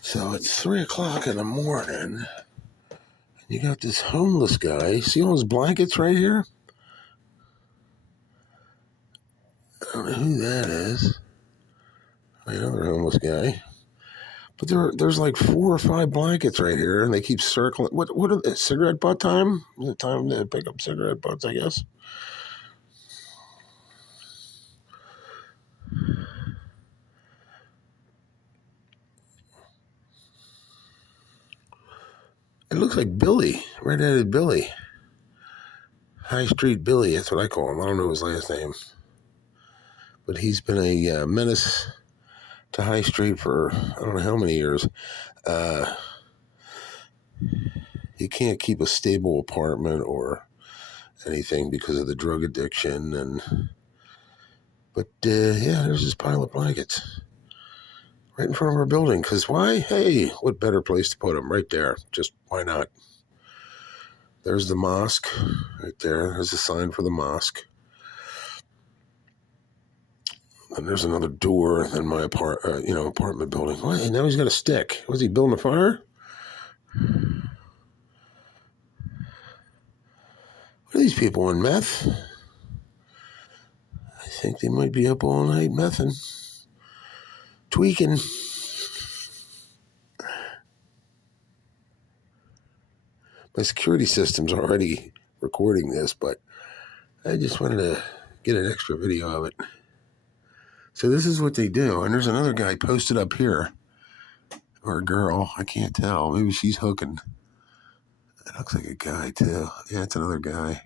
So it's 3 o'clock in the morning. You got this homeless guy. See all his blankets right here? I don't know who that is. Another homeless guy. But there's like 4 or 5 blankets right here, and they keep circling. What are they, cigarette butt time? Is it time to pick up cigarette butts, I guess? It looks like Billy, red-headed Billy. High Street Billy, that's what I call him. I don't know his last name. But he's been a menace to High Street for I don't know how many years. He can't keep a stable apartment or anything because of the drug addiction. But there's this pile of blankets right in front of our building. Because why? Hey, what better place to put them? Right there. Just why not? There's the mosque right there. There's a sign for the mosque. And there's another door in my apartment building. What? And now he's got a stick. Was he building a fire? What are these people on meth? I think they might be up all night mething, tweaking. My security system's already recording this, but I just wanted to get an extra video of it. So this is what they do. And there's another guy posted up here. Or a girl. I can't tell. Maybe she's hooking. It looks like a guy, too. Yeah, it's another guy.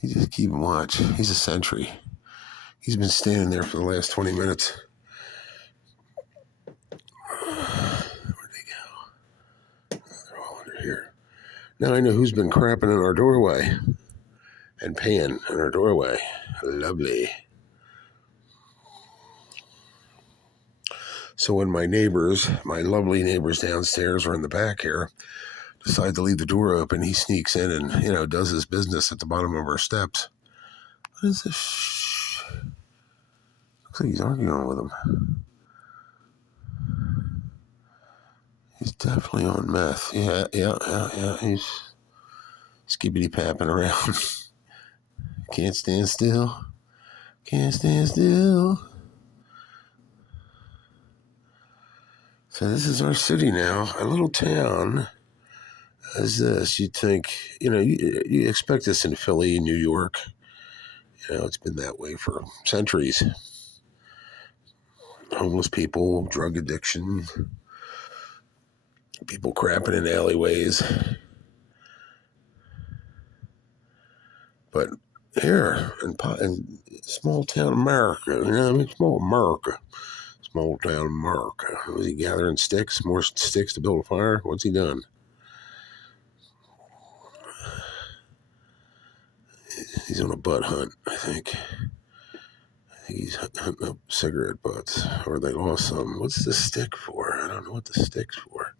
You just keep him watch. He's a sentry. He's been standing there for the last 20 minutes. Where'd they go? They're all under here. Now I know who's been crapping in our doorway. And peeing in our doorway. Lovely. So when my lovely neighbors downstairs or in the back here, decide to leave the door open, he sneaks in and, does his business at the bottom of our steps. What is this? Looks like he's arguing with him. He's definitely on meth. Yeah. He's skibbity-papping around. Can't stand still. Can't stand still. So this is our city now, a little town as this. You'd think, you expect this in Philly, New York. It's been that way for centuries. Homeless people, drug addiction, people crapping in alleyways. But here in small town America, small town America. Was he gathering sticks? More sticks to build a fire? What's he done? He's on a butt hunt, I think. He's hunting up cigarette butts, or they lost some. What's the stick for? I don't know what the stick's for.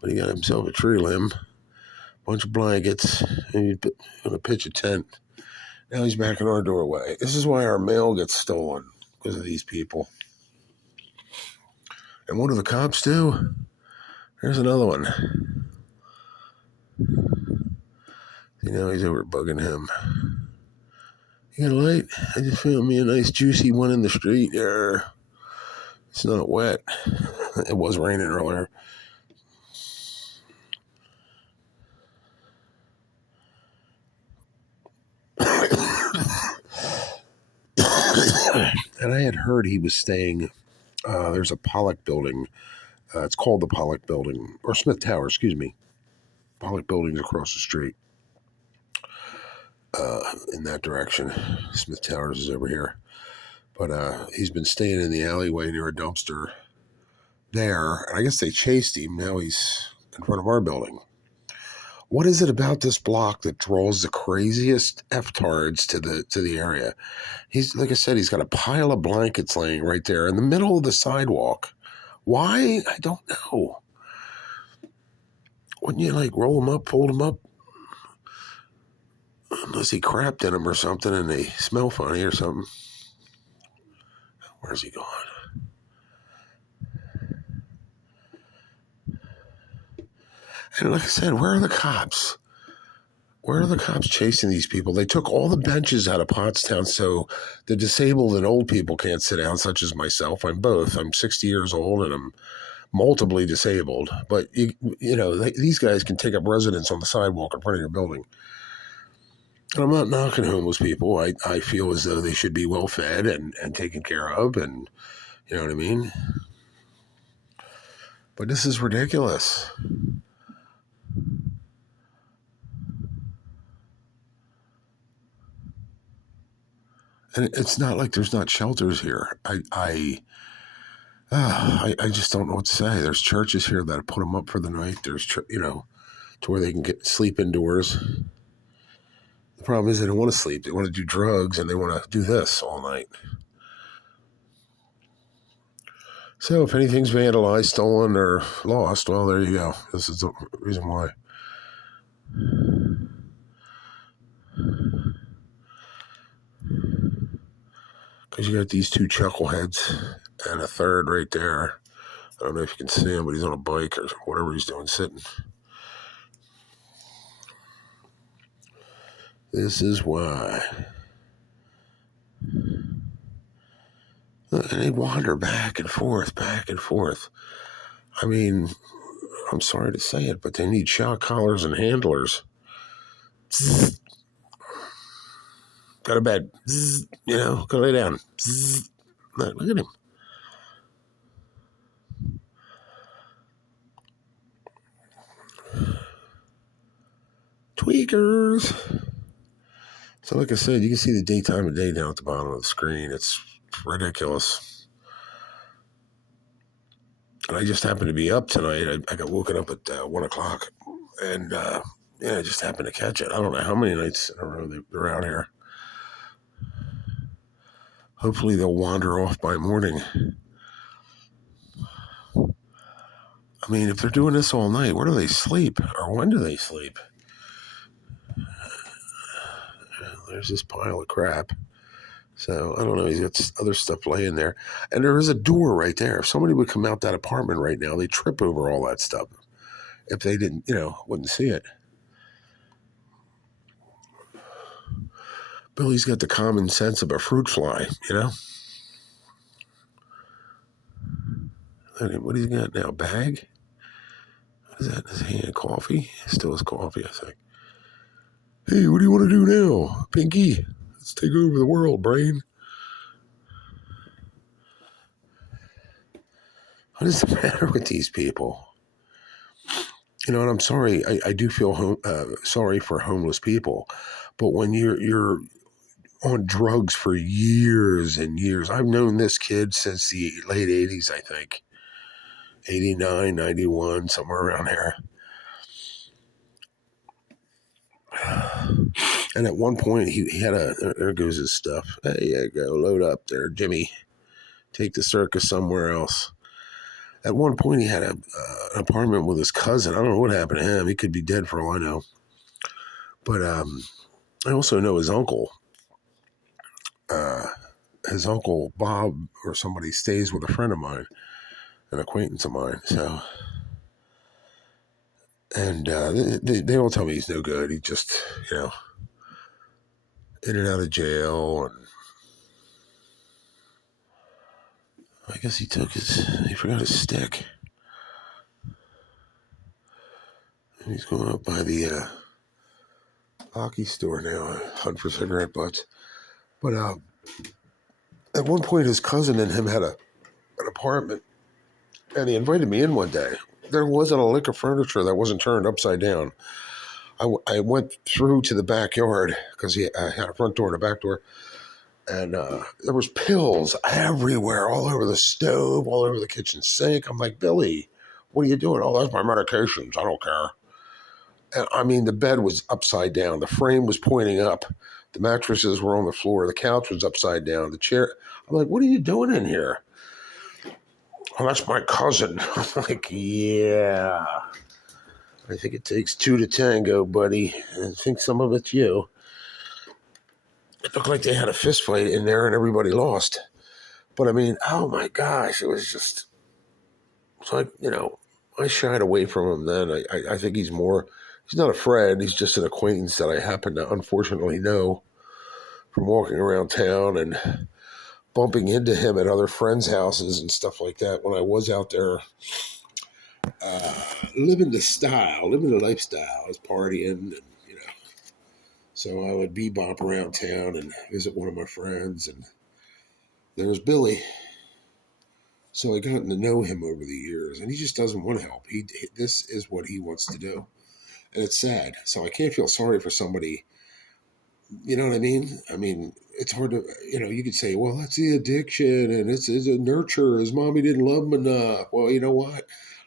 But he got himself a tree limb, bunch of blankets, and he's going to pitch a tent. Now he's back in our doorway. This is why our mail gets stolen, because of these people. And what do the cops do? There's another one. He's over bugging him. You got a light? I just found me a nice juicy one in the street there. It's not wet. It was raining earlier. And I had heard he was staying, there's a Pollock building. It's called the Pollock building, or Smith Tower, excuse me. Pollock building's across the street. In that direction. Smith Towers is over here. But he's been staying in the alleyway near a dumpster there. And I guess they chased him. Now he's in front of our building. What is it about this block that draws the craziest F-tards to the area? He's, like I said, he's got a pile of blankets laying right there in the middle of the sidewalk. Why? I don't know. Wouldn't you roll them up, fold them up? Unless he crapped in them or something and they smell funny or something. Where's he going? And like I said, where are the cops? Where are the cops chasing these people? They took all the benches out of Pottstown so the disabled and old people can't sit down, such as myself. I'm both. I'm 60 years old and I'm multiply disabled. But, these guys can take up residence on the sidewalk in front of your building. And I'm not knocking homeless people. I feel as though they should be well fed and taken care of. And you know what I mean? But this is ridiculous. And it's not like there's not shelters here. I just don't know what to say. There's churches here that put them up for the night. There's, to where they can sleep indoors. The problem is they don't want to sleep. They want to do drugs and they want to do this all night. So if anything's vandalized, stolen, or lost, well, there you go. This is the reason why. Because you got these two chuckleheads and a third right there. I don't know if you can see him, but he's on a bike or whatever he's doing, sitting. This is why. And they wander back and forth, back and forth. I mean, I'm sorry to say it, but they need shock collars and handlers. Zzz. Go to bed. Zzz. Go lay down. Zzz. Look at him. Tweakers. So like I said, you can see the daytime of day down at the bottom of the screen. It's ridiculous. And I just happened to be up tonight. I got woken up at 1 o'clock. And, I just happened to catch it. I don't know how many nights in a row they're out here. Hopefully they'll wander off by morning. I mean, if they're doing this all night, where do they sleep? Or when do they sleep? There's this pile of crap. So, I don't know. He's got other stuff laying there. And there is a door right there. If somebody would come out that apartment right now, they'd trip over all that stuff. If they didn't, wouldn't see it. Billy's got the common sense of a fruit fly, What do you got now? Bag? What is that in his hand? Coffee? Still his coffee, I think. Hey, what do you want to do now? Pinky, let's take over the world, brain. What is the matter with these people? And I'm sorry. I do feel sorry for homeless people. But when you're on drugs for years and years, I've known this kid since the late 80s, I think. 89, 91, somewhere around here. And at one point, he had there goes his stuff. There you go, load up there, Jimmy. Take the circus somewhere else. At one point, he had an apartment with his cousin. I don't know what happened to him. He could be dead for all I know. But I also know his uncle. His uncle, Bob, or somebody stays with a friend of mine, an acquaintance of mine. So, and they all tell me he's no good. He just, in and out of jail. And I guess he forgot his stick. And he's going up by the hockey store now, hunt for cigarette butts. But at one point, his cousin and him had an apartment, and he invited me in one day. There wasn't a lick of furniture that wasn't turned upside down. I went through to the backyard because he had a front door and a back door, and there was pills everywhere, all over the stove, all over the kitchen sink. I'm like, Billy, what are you doing? Oh, that's my medications. I don't care. And I mean, the bed was upside down. The frame was pointing up. The mattresses were on the floor. The couch was upside down. The chair. I'm like, what are you doing in here? Oh, that's my cousin. I'm like, yeah. I think it takes two to tango, buddy. I think some of it's you. It looked like they had a fist fight in there and everybody lost. But I mean, oh my gosh, it was just, it's like, I shied away from him then. I think he's not a friend. He's just an acquaintance that I happen to unfortunately know from walking around town and bumping into him at other friends' houses and stuff like that when I was out there living the lifestyle, I was partying, and so I would bebop around town and visit one of my friends, and there was Billy. So I gotten to know him over the years, and he just doesn't want to help. This is what he wants to do, and it's sad. So I can't feel sorry for somebody. You know what I mean? I mean, it's hard to, you could say, well, that's the addiction, and it's a nurture. His mommy didn't love him enough. Well, you know what?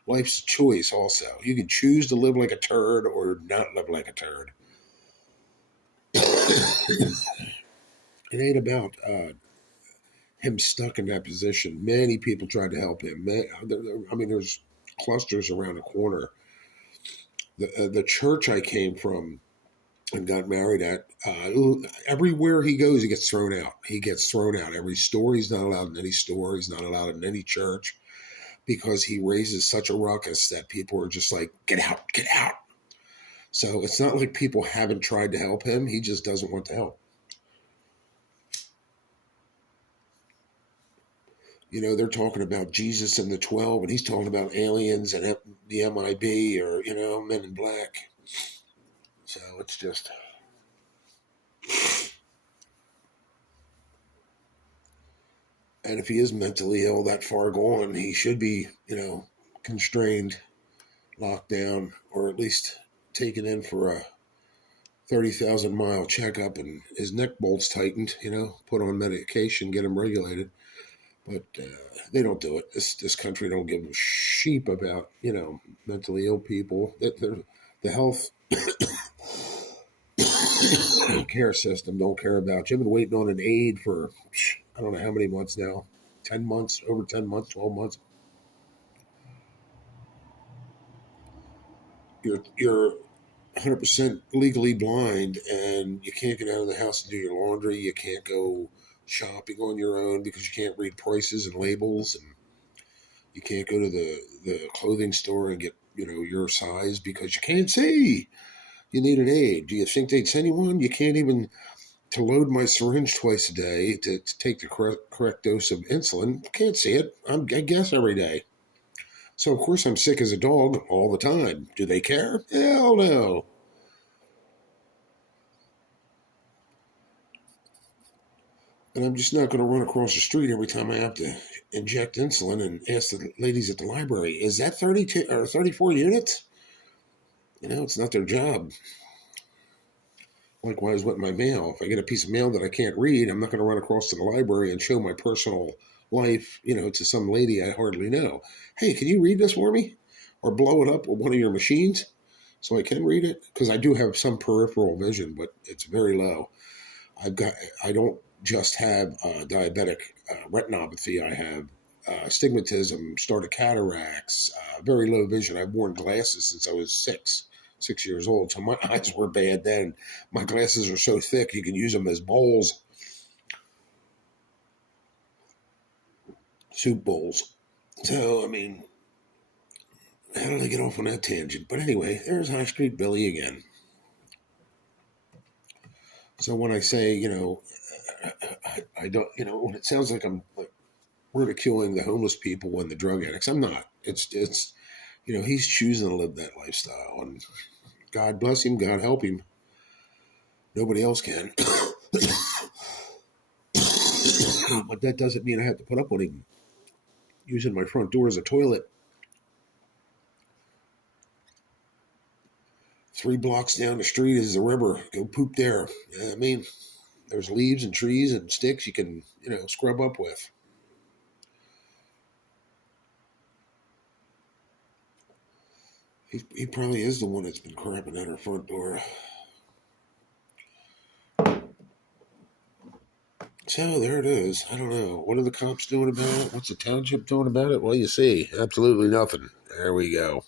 Life's a choice. Also, you can choose to live like a turd or not live like a turd. It ain't about him stuck in that position. Many people tried to help him. I mean, there's clusters around the corner. The church I came from and got married at, everywhere he goes, he gets thrown out. He gets thrown out. Every store, he's not allowed in any store. He's not allowed in any church because he raises such a ruckus that people are just like, get out, get out. So it's not like people haven't tried to help him. He just doesn't want to help. They're talking about Jesus and the 12, and he's talking about aliens and the MIB or, Men in Black. So it's just... And if he is mentally ill, that far gone, he should be, constrained, locked down, or at least taken in for a 30,000-mile checkup and his neck bolts tightened, put on medication, get him regulated. But they don't do it. This country don't give a sheep about, mentally ill people. The health care system don't care about you. I've been waiting on an aid for, I don't know how many months now. 10 months, over 10 months, 12 months. You're 100% legally blind, and you can't get out of the house to do your laundry. You can't go shopping on your own because you can't read prices and labels, and you can't go to the clothing store and get your size because you can't see. You need an aid. Do you think they'd send you one? You can't even, to load my syringe twice a day to take the correct dose of insulin. Can't see it. I guess every day. So of course I'm sick as a dog all the time. Do they care? Hell no. And I'm just not going to run across the street every time I have to inject insulin and ask the ladies at the library, is that 32 or 34 units? It's not their job. Likewise with my mail. If I get a piece of mail that I can't read, I'm not going to run across to the library and show my personal life, to some lady I hardly know. Hey, can you read this for me? Or blow it up with one of your machines so I can read it? Because I do have some peripheral vision, but it's very low. I don't just have diabetic retinopathy. I have astigmatism, started cataracts, very low vision. I've worn glasses since I was six years old. So my eyes were bad then. My glasses are so thick you can use them as bowls, soup bowls. So, I mean, how did I get off on that tangent? But anyway, there's High Street Billy again. So when I say, I don't, when it sounds like I'm like ridiculing the homeless people and the drug addicts, I'm not. It's he's choosing to live that lifestyle, and God bless him, God help him. Nobody else can. But that doesn't mean I have to put up with him using my front door as a toilet. 3 blocks down the street is the river. Go poop there. I mean, there's leaves and trees and sticks you can, scrub up with. He probably is the one that's been crapping at our front door. So there it is. I don't know. What are the cops doing about it? What's the township doing about it? Well, you see, absolutely nothing. There we go.